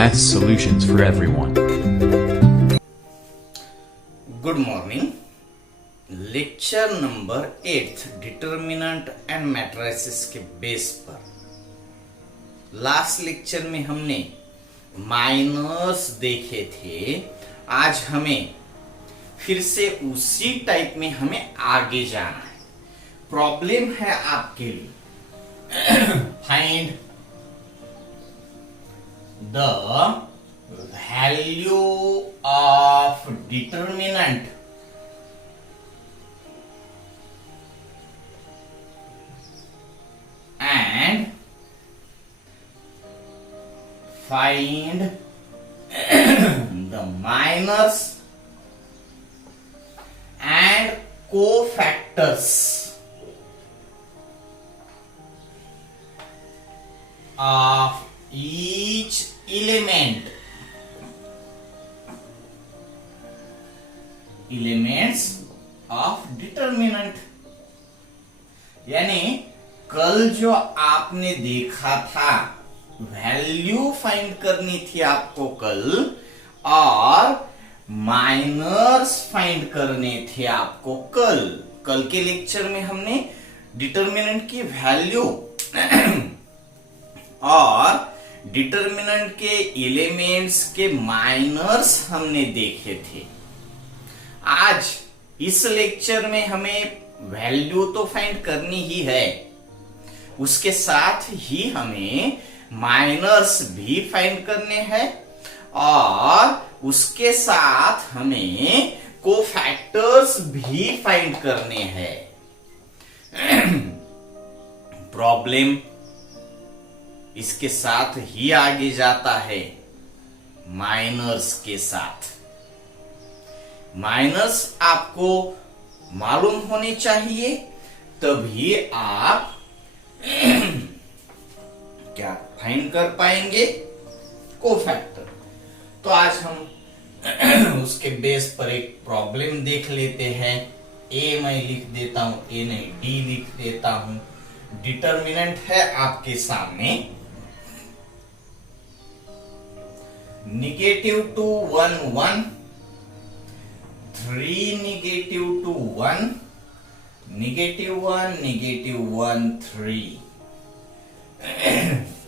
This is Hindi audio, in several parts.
Math solutions for everyone. Good morning. Lecture number 8 determinant and matrices के बेस पर लास्ट लेक्चर में हमने माइनस देखे थे। आज हमें फिर से उसी टाइप में हमें आगे जाना है। प्रॉब्लम है आपके लिए find the value of determinant and find the minors and cofactors of each elements of determinant। यानी कल जो आपने देखा था वैल्यू फाइंड करनी थी आपको कल, और माइनर्स फाइंड करने थे आपको कल। कल के लेक्चर में हमने डिटर्मिनेंट की वैल्यू और डिटर्मिनेंट के एलिमेंट्स के माइनर्स हमने देखे थे। आज इस लेक्चर में हमें वैल्यू तो फाइंड करनी ही है, उसके साथ ही हमें माइनर्स भी फाइंड करने हैं और उसके साथ हमें कोफैक्टर्स भी फाइंड करने हैं। प्रॉब्लम इसके साथ ही आगे जाता है, माइनर्स के साथ। माइनर्स आपको मालूम होने चाहिए, तभी आप क्या फाइंड कर पाएंगे, कोफैक्टर। तो आज हम उसके बेस पर एक प्रॉब्लम देख लेते हैं। ए मैं लिख देता हूं, ए नहीं डी लिख देता हूं। डिटर्मिनेंट है आपके सामने -2 1 1 3 -2 1 -1 -1 3।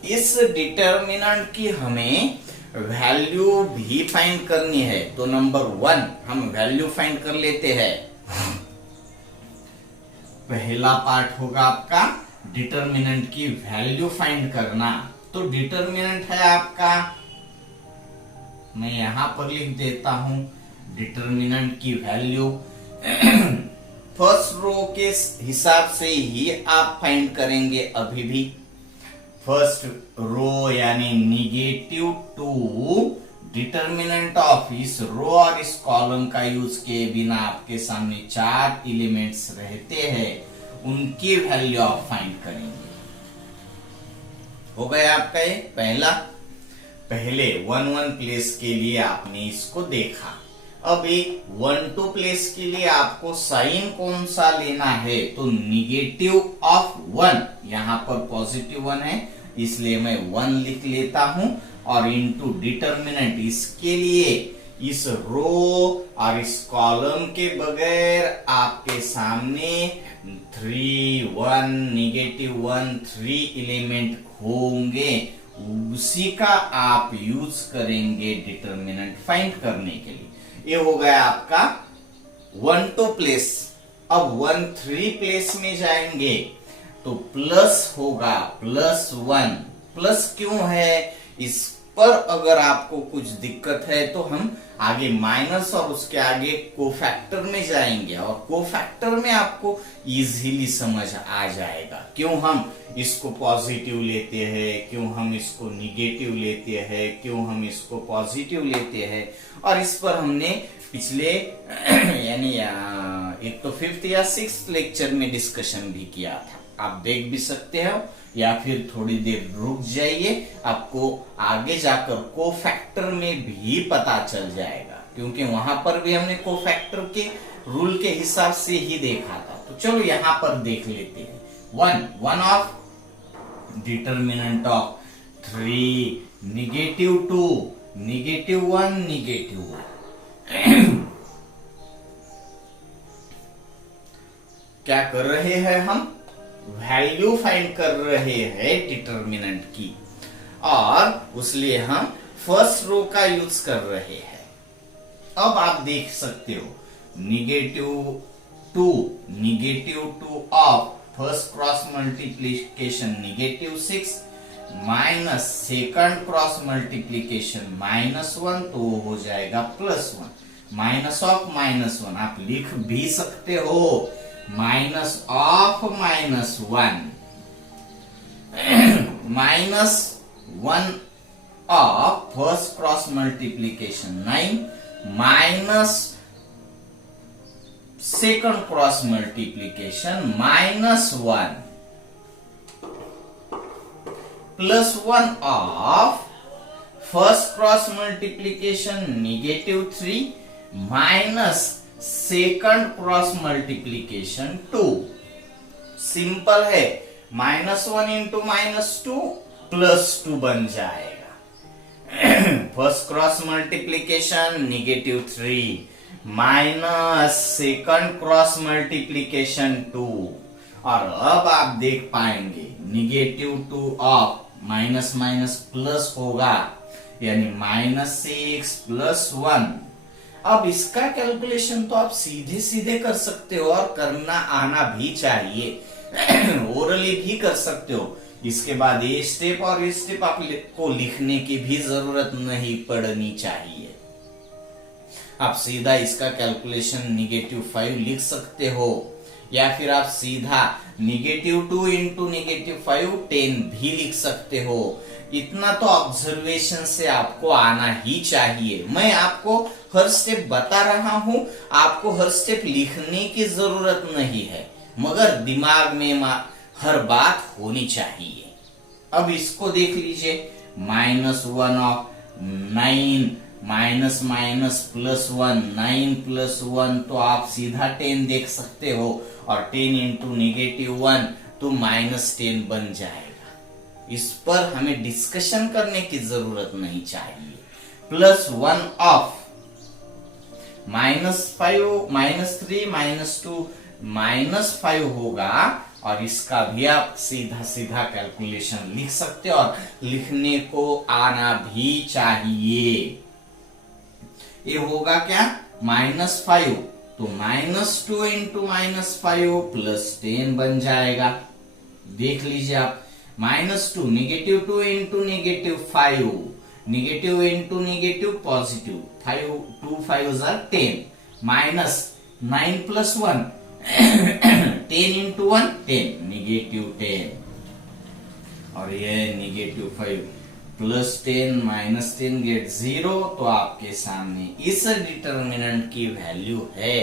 इस डिटर्मिनेंट की हमें वैल्यू भी फाइंड करनी है। तो नंबर 1 हम वैल्यू फाइंड कर लेते हैं। पहला पार्ट होगा आपका डिटर्मिनेंट की वैल्यू फाइंड करना। तो डिटर्मिनेंट है आपका, मैं यहां पर लिख देता हूं डिटर्मिनेंट की वैल्यू। फर्स्ट रो के हिसाब से ही आप फाइंड करेंगे। अभी भी फर्स्ट रो यानी -2 डिटर्मिनेंट ऑफ इस रो और इस कॉलम का यूज किए बिना आपके सामने 4 एलिमेंट्स रहते हैं, उनकी वैल्यू आप फाइंड करेंगे। हो गया आपका ये पहला। पहले 1 1 प्लेस के लिए आपने इसको देखा। अभी 1 2 प्लेस के लिए आपको साइन कौन सा लेना है, तो -1 यहां पर +1 है, इसलिए मैं 1 लिख लेता हूं और इनटू डिटर्मिनेंट। इसके लिए इस रो और इस कॉलम के बगैर आपके सामने 3 1 -1 3 एलिमेंट होंगे, उसी का आप यूज करेंगे डिटर्मिनेंट फाइंड करने के लिए। ये हो गया आपका 1 2 प्लेस। अब 1 3 प्लेस में जाएंगे तो प्लस होगा +1। प्लस क्यों है, इस पर अगर आपको कुछ दिक्कत है तो हम आगे माइनस और उसके आगे कोफैक्टर में जाएंगे, और कोफैक्टर में आपको इजीली समझ आ जाएगा क्यों हम इसको पॉजिटिव लेते हैं, क्यों हम इसको निगेटिव लेते हैं, क्यों हम इसको पॉजिटिव लेते हैं। और इस पर हमने पिछले यानी एक तो 5th या 6th लेक्चर में डिस्कशन भी किया था। आप देख भी सकते हो या फिर थोड़ी देर रुक जाइए, आपको आगे जाकर कोफैक्टर में भी पता चल जाएगा, क्योंकि वहां पर भी हमने कोफैक्टर के रूल के हिसाब से ही देखा था। तो चलो यहां पर देख लेते हैं। One of determinant of 3, -2, -1, -1। क्या कर रहे हैं हम? वैल्यू फाइंड कर रहे हैं डिटर्मिनेंट की, और उसलिए हम फर्स्ट रो का यूज कर रहे हैं। अब आप देख सकते हो -2 of first cross multiplication -6 minus second cross multiplication -1, तो हो जाएगा +1। माइनस ऑफ -1 आप लिख भी सकते हो, minus of -1, -1 of first cross multiplication 9 minus second cross multiplication -1 +1 of first cross multiplication -3 minus second cross multiplication 2। Simple है, -1 इंटू -2 +2 बन जाएगा। First cross multiplication -3 minus second cross multiplication 2, और अब आप देख पाएंगे -2 ऑफ माइनस माइनस प्लस होगा, यानी -6 +1। अब इसका कैलकुलेशन तो आप सीधे सीधे कर सकते हो, और करना आना भी चाहिए। ओरली भी कर सकते हो। इसके बाद ये स्टेप और ये स्टेप आपको लिखने की भी जरूरत नहीं पड़नी चाहिए। आप सीधा इसका कैलकुलेशन -5 लिख सकते हो, या फिर आप सीधा -2 इंटू -5 10 भी लिख सकते हो। इतना तो ऑब्जर्वेशन से आपको आना ही चाहिए। मैं आपको हर स्टेप बता रहा हूं, आपको हर स्टेप लिखने की जरूरत नहीं है, मगर दिमाग में हर बात होनी चाहिए। अब इसको देख लीजिए, -1 ऑफ 9 माइनस माइनस +1, 9 +1, तो आप सीधा 10 देख सकते हो, और 10 इंटू -1 तो -10 बन जाएगा। इस पर हमें डिस्कशन करने की जरूरत नहीं चाहिए। +1 ऑफ -3 -2 -5 होगा, और इसका भी आप सीधा सीधा कैलकुलेशन लिख सकते हो, और लिखने को आना भी चाहिए। ये होगा क्या? -5, तो -2 इंटू -5 +10 बन जाएगा। देख लीजिए आप, -2 -2 into -5, negative into negative positive, 2 5 10, -9 +1 10 into 1 10, -10, और ये -5 +10 -10 गेट 0, तो आपके सामने इस डिटर्मिनेंट की वैल्यू है।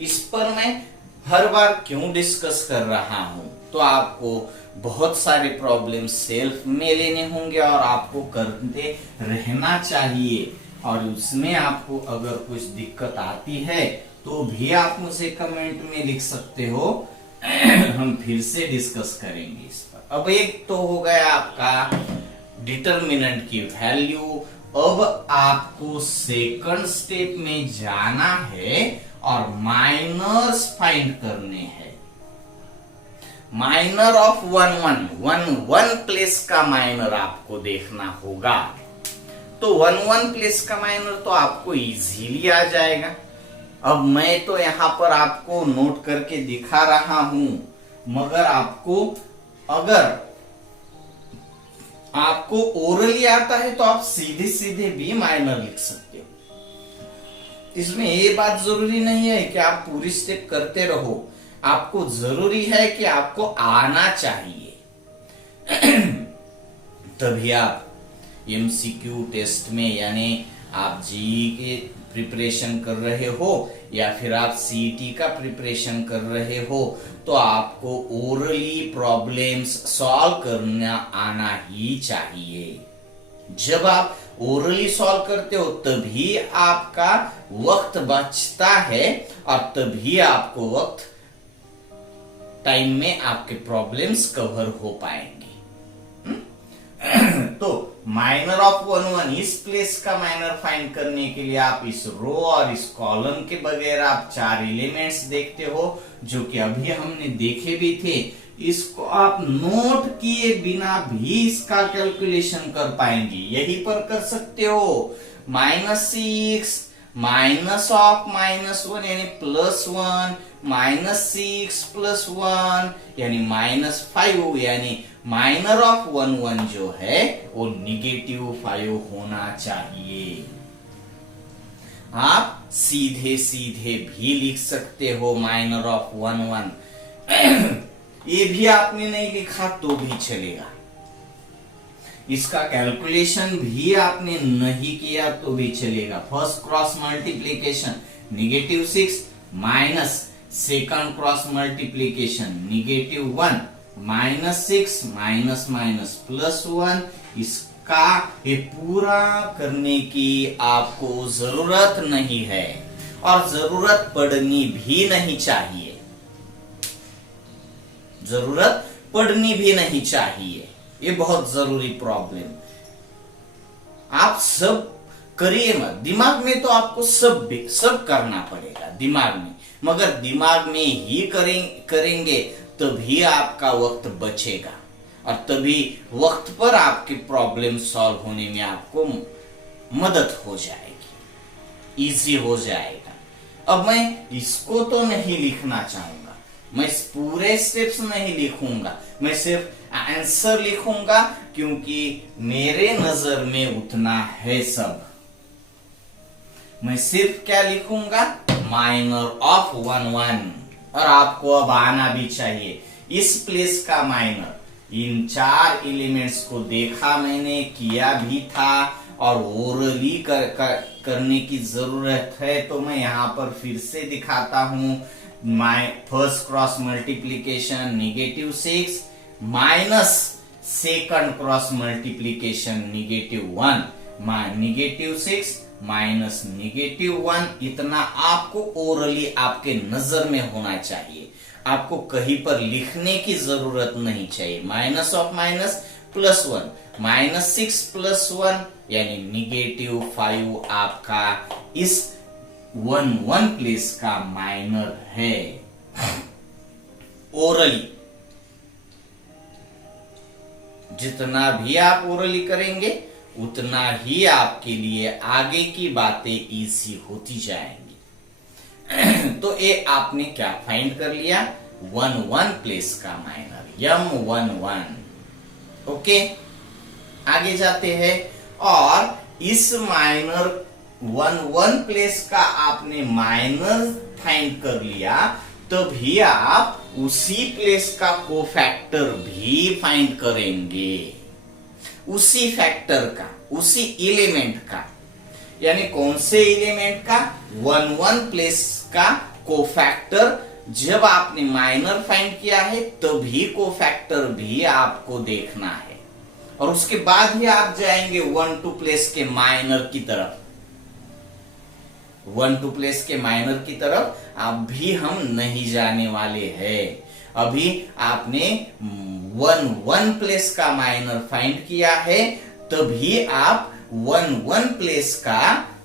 इस पर मैं हर बार क्यों डिस्कस कर रहा हूं, तो आपको बहुत सारे प्रॉब्लम सेल्फ में लेने होंगे, और आपको करते रहना चाहिए। और उसमें आपको अगर कुछ दिक्कत आती है तो भी आप मुझे कमेंट में लिख सकते हो, हम फिर से डिस्कस करेंगे इस पर। अब एक तो हो गया आपका डिटर्मिनेंट की वैल्यू। अब आपको सेकंड स्टेप में जाना है और माइनर्स फाइंड करने हैं। माइनर ऑफ 1 प्लेस का माइनर आपको देखना होगा। तो 1 प्लेस का माइनर तो आपको इजीली आ जाएगा। अब मैं तो यहां पर आपको नोट करके दिखा रहा हूं, मगर अगर आपको ओरली आता है तो आप सीधे सीधे भी माइनर लिख सकते हो। इसमें ये बात जरूरी नहीं है कि आप पूरी स्टेप करते रहो, आपको जरूरी है कि आपको आना चाहिए। तभी आप एमसीक्यू टेस्ट में, यानी आप जीई के प्रिपरेशन कर रहे हो या फिर आप सीईटी का प्रिपरेशन कर रहे हो, तो आपको ओरली प्रॉब्लम्स सॉल्व करना आना ही चाहिए। जब आप ओरली सॉल्व करते हो तभी आपका वक्त बचता है, और तभी आपको वक्त टाइम में आपके प्रॉब्लम्स कवर हो पाएंगे। तो माइनर ऑफ 1 1, इस प्लेस का माइनर फाइंड करने के लिए आप इस रो और इस कॉलम के बगैर आप 4 एलिमेंट्स देखते हो, जो कि अभी हमने देखे भी थे। इसको आप नोट किए बिना भी इसका कैलकुलेशन कर पाएंगे, यहीं पर कर सकते हो। -6 माइनस ऑफ -1 यानी +1, -6 +1 यानी -5 यानी माइनर ऑफ 1 1 जो है वो -5 होना चाहिए। आप सीधे सीधे भी लिख सकते हो माइनर ऑफ 1 1, ये भी आपने नहीं लिखा तो भी चलेगा। इसका कैलकुलेशन भी आपने नहीं किया तो भी चलेगा। First cross multiplication -6 minus second cross multiplication -1, -6 minus minus +1, इसका ये पूरा करने की आपको जरूरत नहीं है और जरूरत पड़नी भी नहीं चाहिए, जरूरत पड़नी भी नहीं चाहिए। ये बहुत जरूरी प्रॉब्लम। आप सब करिए मत, दिमाग में तो आपको सब करना पड़ेगा दिमाग में, मगर दिमाग में ही करेंगे तभी आपका वक्त बचेगा और तभी वक्त पर आपके प्रॉब्लम सॉल्व होने में आपको मदद हो जाएगी, इजी हो जाएगा। अब मैं इसको तो नहीं लिखना चाहूंगा, मैं इस पूरे स्टेप्स नहीं लिखूंगा, मैं सिर्फ आंसर लिखूंगा क्योंकि मेरे नजर में उतना है सब। मैं सिर्फ क्या लिखूंगा, माइनर ऑफ 1 1, और आपको अब आना भी चाहिए इस प्लेस का माइनर। इन 4 एलिमेंट्स को देखा मैंने, किया भी था और ओरली करने की जरूरत है, तो मैं यहां पर फिर से दिखाता हूं। First cross multiplication -6 minus second cross multiplication -1, -6 minus -1, इतना आपको ओरली आपके नजर में होना चाहिए, आपको कहीं पर लिखने की जरूरत नहीं चाहिए। माइनस ऑफ माइनस +1, -6 +1 यानी -5 आपका इस 1 1 प्लेस का माइनर है ओरली। जितना भी आप ओरली करेंगे उतना ही आपके लिए आगे की बातें इजी होती जाएंगी। तो ये आपने क्या फाइंड कर लिया, 1 1 प्लेस का माइनर M1 1। ओके, आगे जाते हैं और इस माइनर 1 1 प्लेस का आपने माइनर फाइंड कर लिया, तभी आप उसी प्लेस का कोफैक्टर भी फाइंड करेंगे, उसी फैक्टर का, उसी एलिमेंट का। यानी कौन से एलिमेंट का, 1 1 प्लेस का कोफैक्टर। जब आपने माइनर फाइंड किया है तभी कोफैक्टर भी आपको देखना है, और उसके बाद ही आप जाएंगे 1 2 प्लेस के माइनर की तरफ। 1 2 प्लेस के माइनर की तरफ अभी हम नहीं जाने वाले हैं। अभी आपने 1 1 प्लेस का माइनर फाइंड किया है, तभी आप 1 1 प्लेस का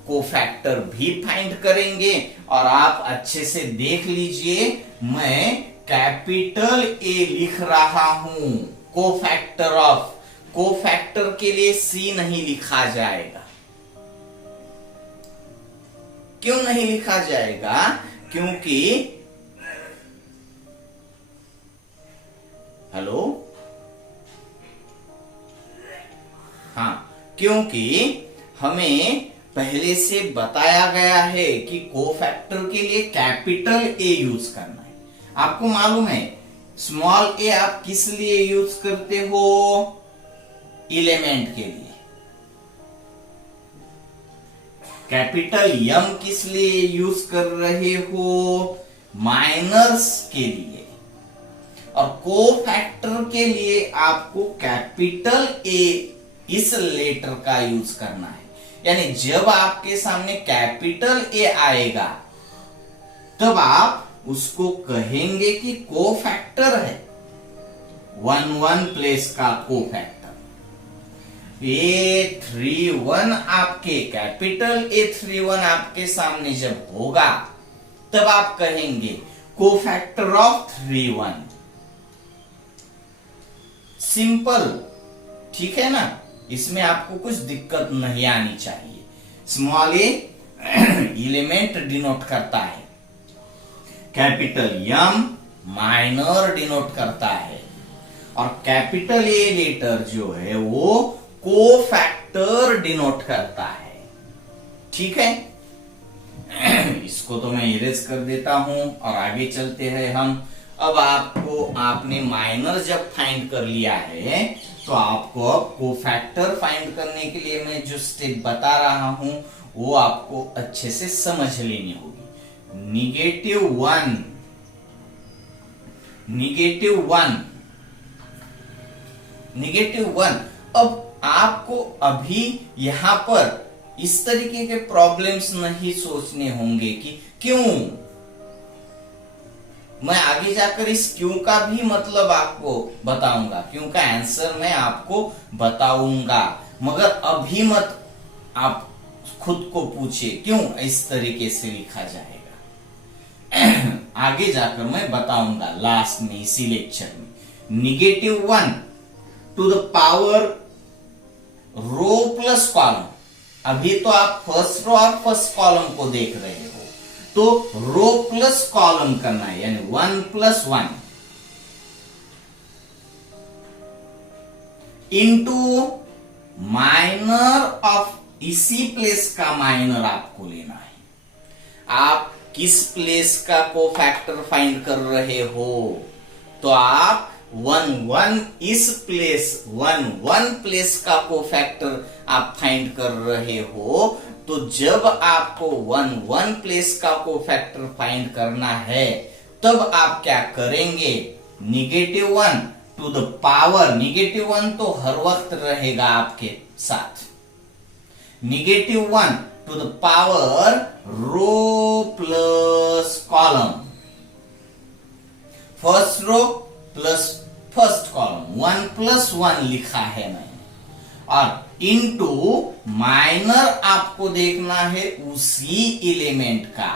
कोफैक्टर भी फाइंड करेंगे। और आप अच्छे से देख लीजिए, मैं कैपिटल ए लिख रहा हूं, कोफैक्टर ऑफ। कोफैक्टर के लिए सी नहीं लिखा जाएगा। क्यों नहीं लिखा जाएगा? क्योंकि हेलो, हाँ, क्योंकि हमें पहले से बताया गया है कि कोफैक्टर के लिए कैपिटल ए यूज करना है। आपको मालूम है स्मॉल ए आप किस लिए यूज करते हो? एलिमेंट के लिए। कैपिटल एम किस लिए यूज कर रहे हो? माइनर्स के लिए। और कोफैक्टर के लिए आपको कैपिटल ए इस लेटर का यूज करना है। यानी जब आपके सामने कैपिटल ए आएगा तब आप उसको कहेंगे कि कोफैक्टर है, 1 1 प्लेस का कोफैक्टर। A31 आपके कैपिटल A31 आपके सामने जब होगा तब आप कहेंगे कोफैक्टर ऑफ 31। सिंपल, ठीक है ना, इसमें आपको कुछ दिक्कत नहीं आनी चाहिए। स्मॉल ए एलिमेंट डिनोट करता है, कैपिटल एम माइनर डिनोट करता है, और कैपिटल ए लेटर जो है वो कोफैक्टर डिनोट करता है। ठीक है, इसको तो मैं इरेज कर देता हूं और आगे चलते हैं हम। अब आपने माइनर जब फाइंड कर लिया है तो आपको अब कोफैक्टर फाइंड करने के लिए मैं जो स्टेप बता रहा हूं वो आपको अच्छे से समझ लेनी होगी। -1 अब आपको अभी यहां पर इस तरीके के प्रॉब्लम्स नहीं सोचने होंगे कि क्यों। मैं आगे जाकर इस क्यों का भी मतलब आपको बताऊंगा, क्यों का आंसर मैं आपको बताऊंगा, मगर अभी मत आप खुद को पूछे क्यों इस तरीके से लिखा जाएगा। आगे जाकर मैं बताऊंगा लास्ट में इसी लेक्चर में। -1 to the power row plus column, अभी तो आप फर्स्ट रो और फर्स्ट कॉलम को देख रहे हो, तो रो प्लस कॉलम करना है, यानी 1 + 1 इंटू माइनर ऑफ, इसी प्लेस का माइनर आपको लेना है। आप किस प्लेस का कोफैक्टर फाइंड कर रहे हो, तो आप 1 इस प्लेस 1 प्लेस का कोफैक्टर आप फाइंड कर रहे हो। तो जब आपको 1 प्लेस का कोफैक्टर फाइंड करना है तब आप क्या करेंगे, -1 टू द पावर, -1 तो हर वक्त रहेगा आपके साथ, -1 to the power row plus column, first row plus first column, 1 + 1 लिखा है मैंने, और इनटू माइनर आपको देखना है उसी एलिमेंट का,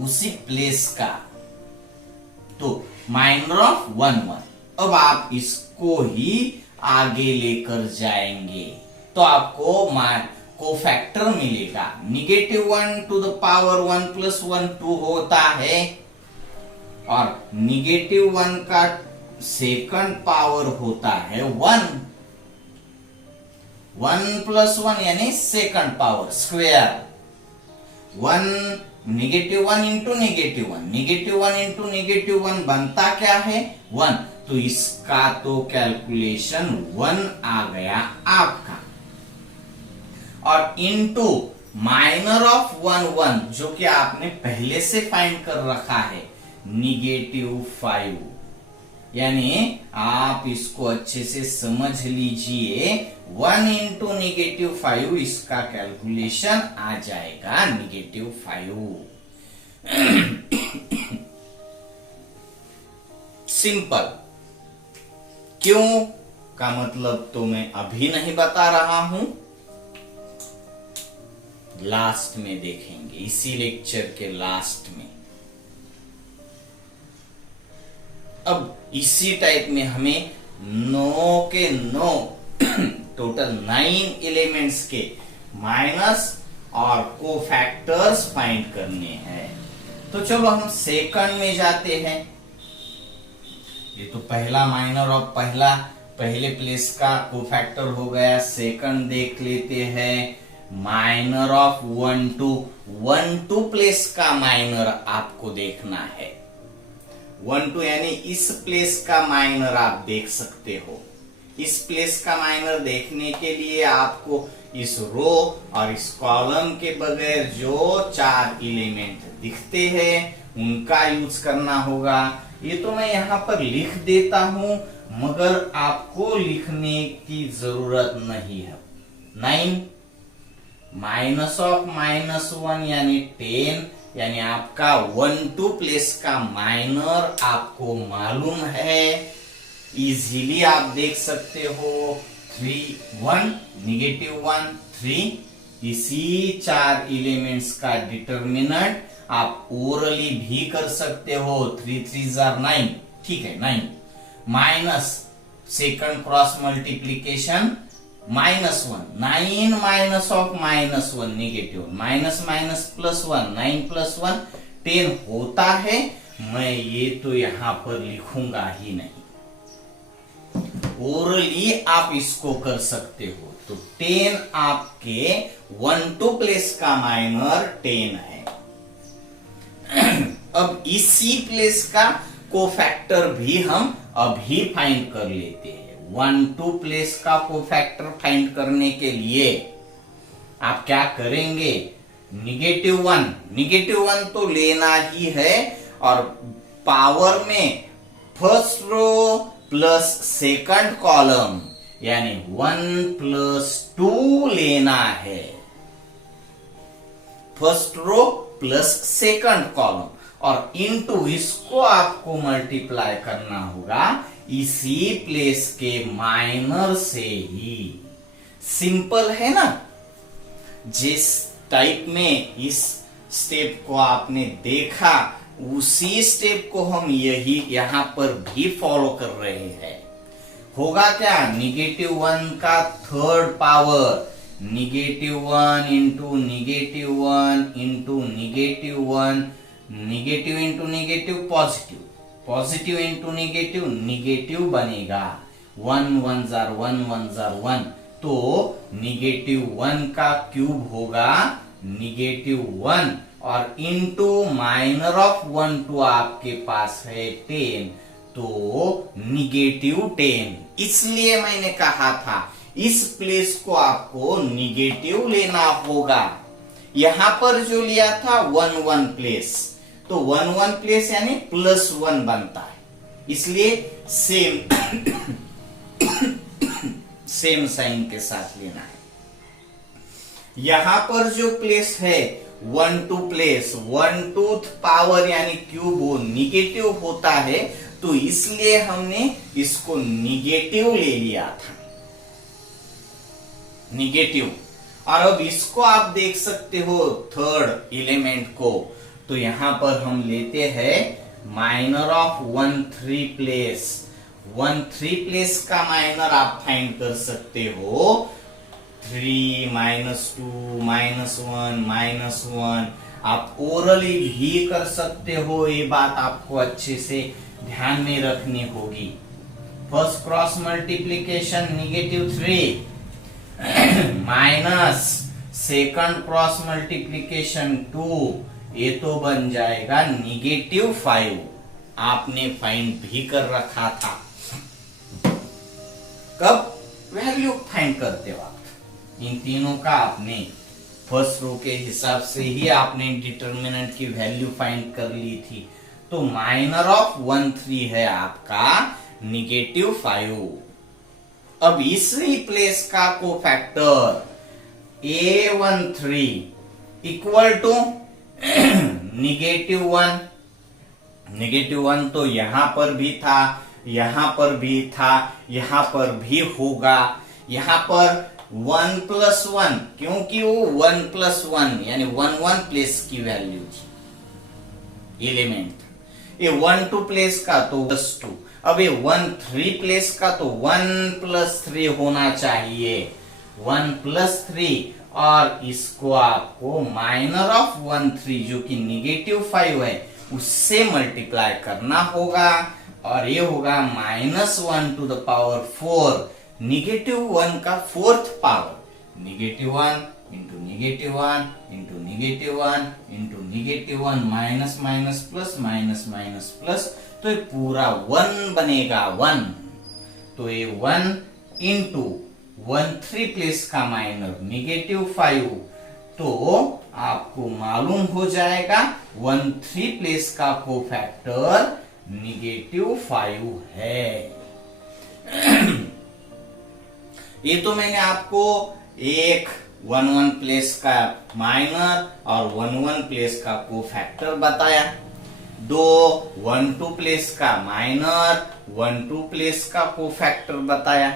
उसी प्लेस का, तो माइनर ऑफ 1 अब आप इसको ही आगे लेकर जाएंगे तो आपको कोफैक्टर मिलेगा। -1 टू द पावर 1 + 1 2 होता है, और -1 का सेकंड पावर होता है 1 + 1 यानी सेकंड पावर स्क्वायर, -1 इंटू -1 बनता क्या है 1, तो इसका तो कैलकुलेशन 1 आ गया आपका, और इनटू माइनर ऑफ 1 जो कि आपने पहले से फाइंड कर रखा है -5, यानी आप इसको अच्छे से समझ लीजिए, 1 इंटू -5 इसका कैलकुलेशन आ जाएगा -5। सिंपल। क्यों का मतलब तो मैं अभी नहीं बता रहा हूं, लास्ट में देखेंगे, इसी लेक्चर के लास्ट में। अब इसी टाइप में हमें 9 के 9 टोटल 9 एलिमेंट्स के माइनस और कोफैक्टर्स फाइंड करने हैं। तो चलो हम सेकंड में जाते हैं। ये तो पहला माइनर और पहले प्लेस का कोफैक्टर हो गया। सेकंड देख लेते हैं, माइनर ऑफ 1 2 प्लेस का माइनर आपको देखना है। 1 2 यानी इस प्लेस का माइनर आप देख सकते हो। इस प्लेस का माइनर देखने के लिए आपको इस रो और इस कॉलम के बगैर जो 4 एलिमेंट दिखते हैं उनका यूज करना होगा। ये तो मैं यहाँ पर लिख देता हूं, मगर आपको लिखने की जरूरत नहीं है। 9 माइनस ऑफ -1 यानी 10, यानी आपका 1 2 प्लेस का माइनर आपको मालूम है, इजीली आप देख सकते हो। 3 1 -1 3। इसी 4 एलिमेंट्स का डिटर्मिनेंट आप ओरली भी कर सकते हो। 3 3 9, ठीक है 9, minus second cross multiplication -1, 9 minus of -1 negative, minus minus +1, 9 + 1 10 होता है। मैं ये तो यहां पर लिखूंगा ही नहीं, ओरली आप इसको कर सकते हो। तो 10 आपके 1 2 प्लेस का माइनर 10 है। अब इसी प्लेस का कोफैक्टर भी हम अभी फाइंड कर लेते हैं। 1 2 प्लेस का कोफैक्टर फाइंड करने के लिए आप क्या करेंगे, -1 तो लेना ही है, और पावर में first row plus second column यानी 1 + 2 लेना है। First row plus second column और इनटू इसको आपको मल्टीप्लाई करना होगा इसी प्लेस के माइनर से ही। सिंपल है ना। जिस टाइप में इस स्टेप को आपने देखा उसी स्टेप को हम यहां पर भी फॉलो कर रहे हैं। होगा क्या, -1 का third power, -1 into -1 into -1, negative into negative positive, positive into negative negative बनेगा। 1 1 जार 1 1 जार 1, तो -1 का क्यूब होगा -1 और इंटू माइनर ऑफ 1 2 आपके पास है 10, तो -10। इसलिए मैंने कहा था इस प्लेस को आपको निगेटिव लेना होगा। यहां पर जो लिया था 1 1 प्लेस, तो 1 1 प्लेस यानी +1 बनता है, इसलिए सेम साइन के साथ लेना है। यहां पर जो प्लेस है 1 2 प्लेस, 1 2th पावर यानी क्यूब वो निगेटिव होता है, तो इसलिए हमने इसको निगेटिव ले लिया था, निगेटिव। और अब इसको आप देख सकते हो थर्ड एलिमेंट को, तो यहां पर हम लेते हैं माइनर ऑफ 1 3 प्लेस। 1 3 प्लेस का माइनर आप फाइंड कर सकते हो 3 -2 -1 -1। आप ओरली भी कर सकते हो, ये बात आपको अच्छे से ध्यान में रखनी होगी। First cross multiplication -3 minus second cross multiplication 2, ये तो बन जाएगा -5। आपने फाइंड भी कर रखा था, कब, वैल्यू फाइंड करते वक्त। इन तीनों का आपने फर्स्ट रो के हिसाब से ही आपने डिटर्मिनेंट की वैल्यू फाइंड कर ली थी। तो माइनर ऑफ 1 3 है आपका -5। अब इसी प्लेस का कोफैक्टर A13 इक्वल टू -1 तो यहां पर भी था, यहां पर भी था, यहां पर भी होगा। यहां पर 1 + 1, क्योंकि वो 1 + 1 यानी 1 1 प्लेस की वैल्यू थी, एलिमेंट। ये 1 2 प्लेस का तो +2, अब ये 1 3 प्लेस का तो 1 + 3 होना चाहिए, 1 + 3। और इसको आपको माइनर ऑफ 1 3 जो कि -5 है उससे मल्टीप्लाई करना होगा, और ये होगा -1 to the power 4, -1 का 4th power, -1 into -1 into -1 into -1, minus minus plus minus minus plus, तो ये पूरा 1 बनेगा 1। तो ये 1 इंटू 1 3 प्लेस का माइनर -5, तो आपको मालूम हो जाएगा 1 3 प्लेस का कोफैक्टर -5 है। ये तो मैंने आपको एक 1 1 प्लेस का माइनर और 1 1 प्लेस का कोफैक्टर बताया। 2 1 2 प्लेस का माइनर, 1 2 प्लेस का कोफैक्टर बताया।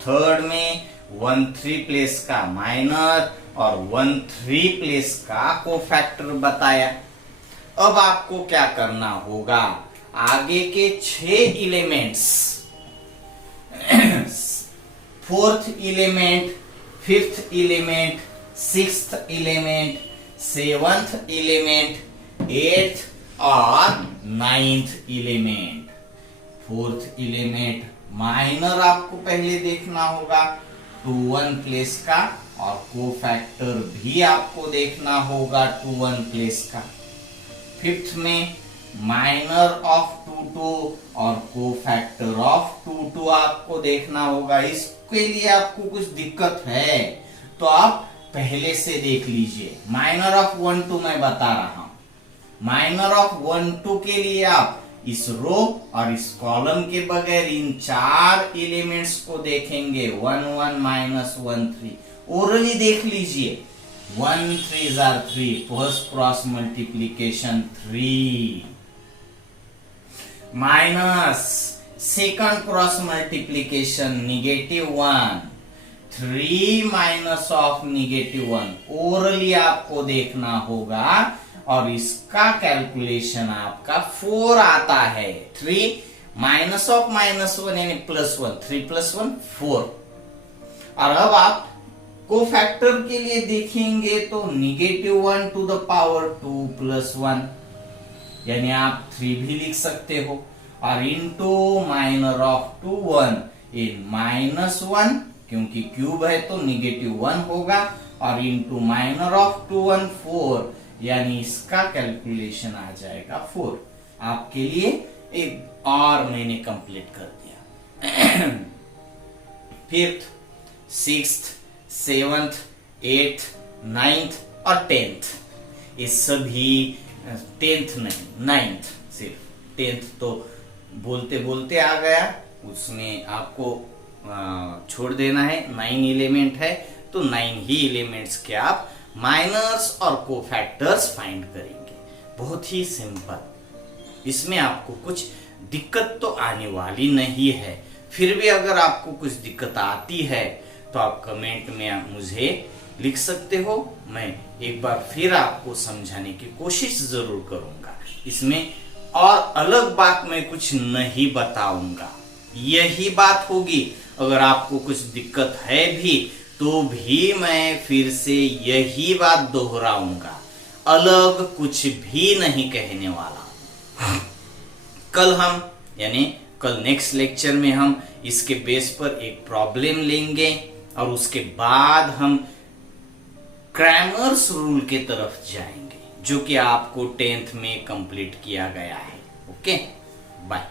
थर्ड में 1 3 प्लेस का माइनर और 1 3 प्लेस का कोफैक्टर बताया। अब आपको क्या करना होगा, आगे के 6 elements, fourth element, fifth element, sixth element, seventh element, eighth और ninth element. Fourth element minor आपको पहले देखना होगा 2 1 प्लेस का, और कोफैक्टर भी आपको देखना होगा 2 1 प्लेस का। फिफ्थ में माइनर ऑफ 2 2 और कोफैक्टर ऑफ 2 2 आपको देखना होगा। इसके लिए आपको कुछ दिक्कत है तो आप पहले से देख लीजिए। माइनर ऑफ 1 2 मैं बता रहा हूं। माइनर ऑफ 1 2 के लिए आप इस रो और इस कॉलम के बगैर इन 4 एलिमेंट्स को देखेंगे। 1 1 माइनस 1 3 ओरली देख लीजिए। 1 3 are 3, first cross multiplication 3 minus second cross multiplication -1 3 minus of -1 orally आपको देखना होगा, और इसका कैलकुलेशन आपका 4 आता है। 3 माइनस ऑफ -1 यानी +1, 3 + 1 4। और अब आप कोफैक्टर के लिए देखेंगे तो -1 to the power 2 + 1 यानी आप 3 भी लिख सकते हो, और इनटू माइनर ऑफ 2 1 इन -1 क्योंकि क्यूब है तो -1 होगा, और इनटू माइनर ऑफ 2 1 4 यानी इसका कैलकुलेशन आ जाएगा 4। आपके लिए एक और मैंने कंप्लीट कर दिया। Fifth, sixth, seventh, eighth, ninth और 10th, ये सभी 10th नहीं, 9th, सिर्फ 10th तो बोलते बोलते आ गया, उसमें आपको छोड़ देना है। 9 एलिमेंट है तो 9 ही एलिमेंट्स के आप माइनर्स और कोफैक्टर्स फाइंड करेंगे। बहुत ही सिंपल, इसमें आपको कुछ दिक्कत तो आने वाली नहीं है। फिर भी अगर आपको कुछ दिक्कत आती है तो आप कमेंट में मुझे लिख सकते हो, मैं एक बार फिर आपको समझाने की कोशिश जरूर करूंगा। इसमें और अलग बात मैं कुछ नहीं बताऊंगा, यही बात होगी। अगर आपको कुछ दिक्कत है भी तो भी मैं फिर से यही बात दोहराऊंगा, अलग कुछ भी नहीं कहने वाला। कल हम यानी कल नेक्स्ट लेक्चर में हम इसके बेस पर एक प्रॉब्लम लेंगे, और उसके बाद हम क्रैमर्स रूल के तरफ जाएंगे जो कि आपको 10th में कंप्लीट किया गया है। Okay, bye.